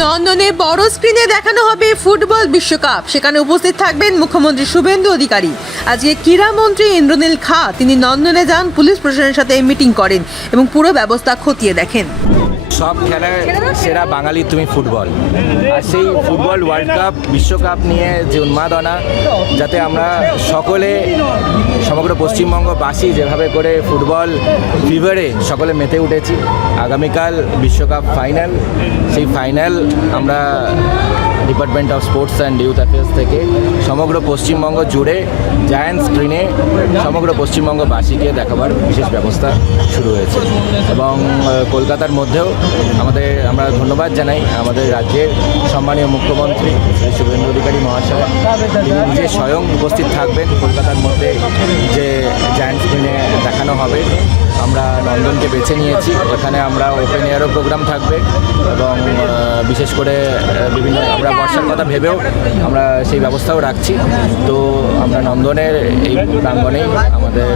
নন্দনে বড় স্ক্রিনে দেখানো হবে ফুটবল বিশ্বকাপ। সেখানে উপস্থিত থাকবেন মুখ্যমন্ত্রী শুভেন্দু অধিকারী। আজকে ক্রীড়ামন্ত্রী ইন্দ্রনীল খাঁ তিনি নন্দনে যান, পুলিশ প্রশাসনের সাথে মিটিং করেন এবং পুরো ব্যবস্থা খতিয়ে দেখেন। সব খেলার সেরা বাঙালি তুমি ফুটবল, আর সেই ফুটবল ওয়ার্ল্ড কাপ বিশ্বকাপ নিয়ে যে উন্মাদনা, যাতে আমরা সকলে সমগ্র পশ্চিমবঙ্গবাসী যেভাবে করে ফুটবল ফিভারে সকলে মেতে উঠেছি। আগামীকাল বিশ্বকাপ ফাইনাল, সেই ফাইনাল আমরা department of sports and youth affairs থেকে সমগ্র পশ্চিমবঙ্গ জুড়ে জায়ান্ট স্ক্রিনে সমগ্র পশ্চিমবঙ্গবাসীকে দেখাবার বিশেষ ব্যবস্থা শুরু হয়েছে। এবং কলকাতার মধ্যেও আমরা ধন্যবাদ জানাই আমাদের রাজ্যের সম্মানীয় মুখ্যমন্ত্রী শ্রী শুভেন্দু অধিকারী মহাশয়। তিনি নিজে স্বয়ং উপস্থিত থাকবেন কলকাতার মধ্যে যে জায়ান্ট স্ক্রিনে দেখানো হবে। আমরা নন্দনকে বেছে নিয়েছি, এখানে আমরা ওপেন এয়ারও প্রোগ্রাম থাকবে এবং বিশেষ করে বিভিন্ন আমরা বর্ষার কথা ভেবেও আমরা সেই ব্যবস্থাও রাখছি। তো আমরা নন্দনের এই প্রাঙ্গণেই আমাদের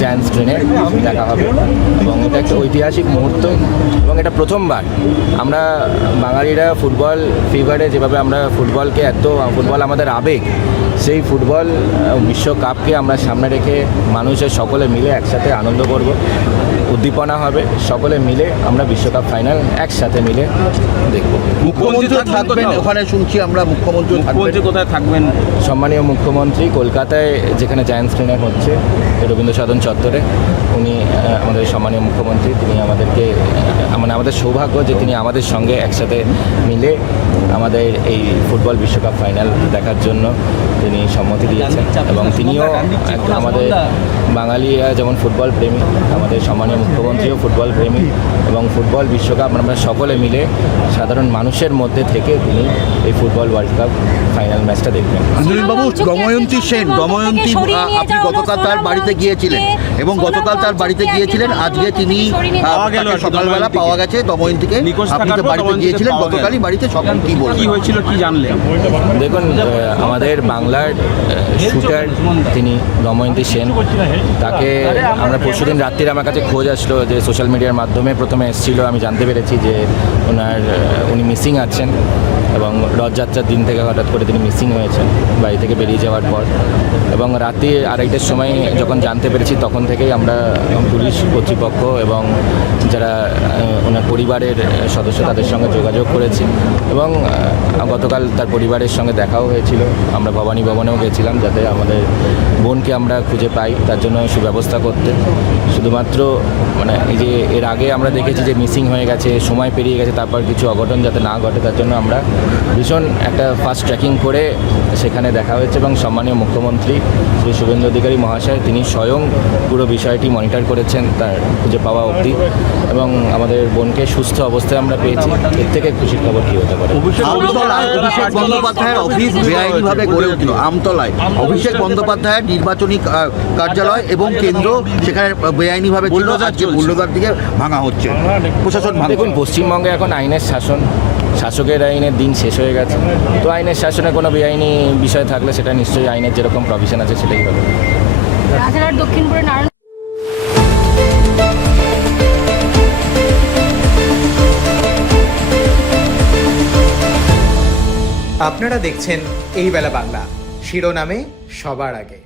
জায়ান্ট স্ক্রিনে দেখা হবে এবং এটা একটা ঐতিহাসিক মুহূর্ত এবং এটা প্রথমবার আমরা বাঙালিরা ফুটবল ফিভারে যেভাবে আমরা ফুটবলকে ফুটবল আমাদের আবেগ, সেই ফুটবল বিশ্বকাপকে আমরা সামনে রেখে মানুষের সকলে মিলে একসাথে আনন্দ করব, উদ্দীপনা হবে, সকলে মিলে আমরা বিশ্বকাপ ফাইনাল একসাথে মিলে দেখব। মুখ্যমন্ত্রী থাকবেন ওখানে, শুনছি আমরা মুখ্যমন্ত্রী কোথায় থাকবেন? সম্মানীয় মুখ্যমন্ত্রী কলকাতায় যেখানে জায়ান্ট স্ক্রিনে হচ্ছে রবীন্দ্র সদন চত্বরে, উনি আমাদের সম্মানীয় মুখ্যমন্ত্রী, তিনি আমাদেরকে আমাদের সৌভাগ্য যে তিনি আমাদের সঙ্গে একসাথে মিলে আমাদের এই ফুটবল বিশ্বকাপ ফাইনাল দেখার জন্য তিনি সম্মতি দিয়েছেন। এবং তিনিও আমাদের বাঙালিরা যেমন ফুটবল প্রেমী, আমাদের সম্মানীয় মুখ্যমন্ত্রীও ফুটবল প্রেমী এবং ফুটবল বিশ্বকাপ আমরা সকলে মিলে সাধারণ মানুষের মধ্যে থেকে তিনি এই ফুটবল ওয়ার্ল্ড কাপ ফাইনাল ম্যাচটা দেখবেন। বাবু, দময়ন্তী সেন, আপনি গতকাল তার বাড়িতে গিয়েছিলেন এবং আজকে তিনি সকালবেলা পাওয়া গেছে দময়ন্তীকে। আপনি তো বাড়িতে গিয়েছিলেন গতকালই, বাড়িতে সকাল কি হয়েছিল, কি জানলেন? দেখুন, আমাদের বাংলার শুটার তিনি দময়ন্তী সেন, তাকে আমরা পরশুদিন রাত্রির আমার কাছে খোঁজ আসলো যে সোশ্যাল মিডিয়ার মাধ্যমে প্রথমে এসেছিলো, আমি জানতে পেরেছি যে উনি মিসিং আছেন এবং রথযাত্রার দিন থেকে হঠাৎ করে তিনি মিসিং হয়েছেন বাড়ি থেকে বেরিয়ে যাওয়ার পর। এবং রাতে 2:30টার সময় যখন জানতে পেরেছি তখন থেকেই আমরা পুলিশ কর্তৃপক্ষ এবং যারা ওনার পরিবারের সদস্য তাদের সঙ্গে যোগাযোগ করেছি এবং গতকাল তার পরিবারের সঙ্গে দেখাও হয়েছিল। আমরা ভবানী ভবনেও গেছিলাম যাতে আমাদের বোনকে আমরা খুঁজে পাই, তার জন্য সুব্যবস্থা করতে। শুধুমাত্র এই যে এর আগে আমরা দেখেছি যে মিসিং হয়ে গেছে, সময় পেরিয়ে গেছে, তারপর কিছু অঘটন যাতে না ঘটে তার জন্য আমরা ভীষণ একটা ফাস্ট ট্র্যাকিং করে সেখানে দেখা হয়েছে এবং সম্মানীয় মুখ্যমন্ত্রী শ্রী শুভেন্দু অধিকারী মহাশয় তিনি স্বয়ং পুরো বিষয়টি মনিটর করেছেন তার খুঁজে পাওয়া অবধি এবং আমাদের বোনকে সুস্থ অবস্থায় আমরা পেয়েছি। এর থেকে খুশির খবর কী হতে পারে? অভিষেক বন্দ্যোপাধ্যায়ের অফিস বেআইনিভাবে গড়ে উঠল আমতলায়। অভিষেক বন্দ্যোপাধ্যায়ের নির্বাচনী কার্যালয় এবং কেন্দ্র সেখানে বেআইনিভাবে ছিল, আজকে বুল্ডোজার দিকে ভাঙা হচ্ছে। প্রশাসন দেখুন, পশ্চিমবঙ্গে এখন আইনের শাসন, শাসকের আইনের দিন শেষ হয়ে গেছে। তো আইনের শাসনে কোনো বেআইনি বিষয় থাকলে সেটা নিশ্চয়ই আইনের যেরকম প্রভিশন আছে সেটাই হবে। রাজারহাট দক্ষিণপুরে নারায়ণ। আপনারা দেখছেন এই বেলা বাংলা, শিরোনামে সবার আগে।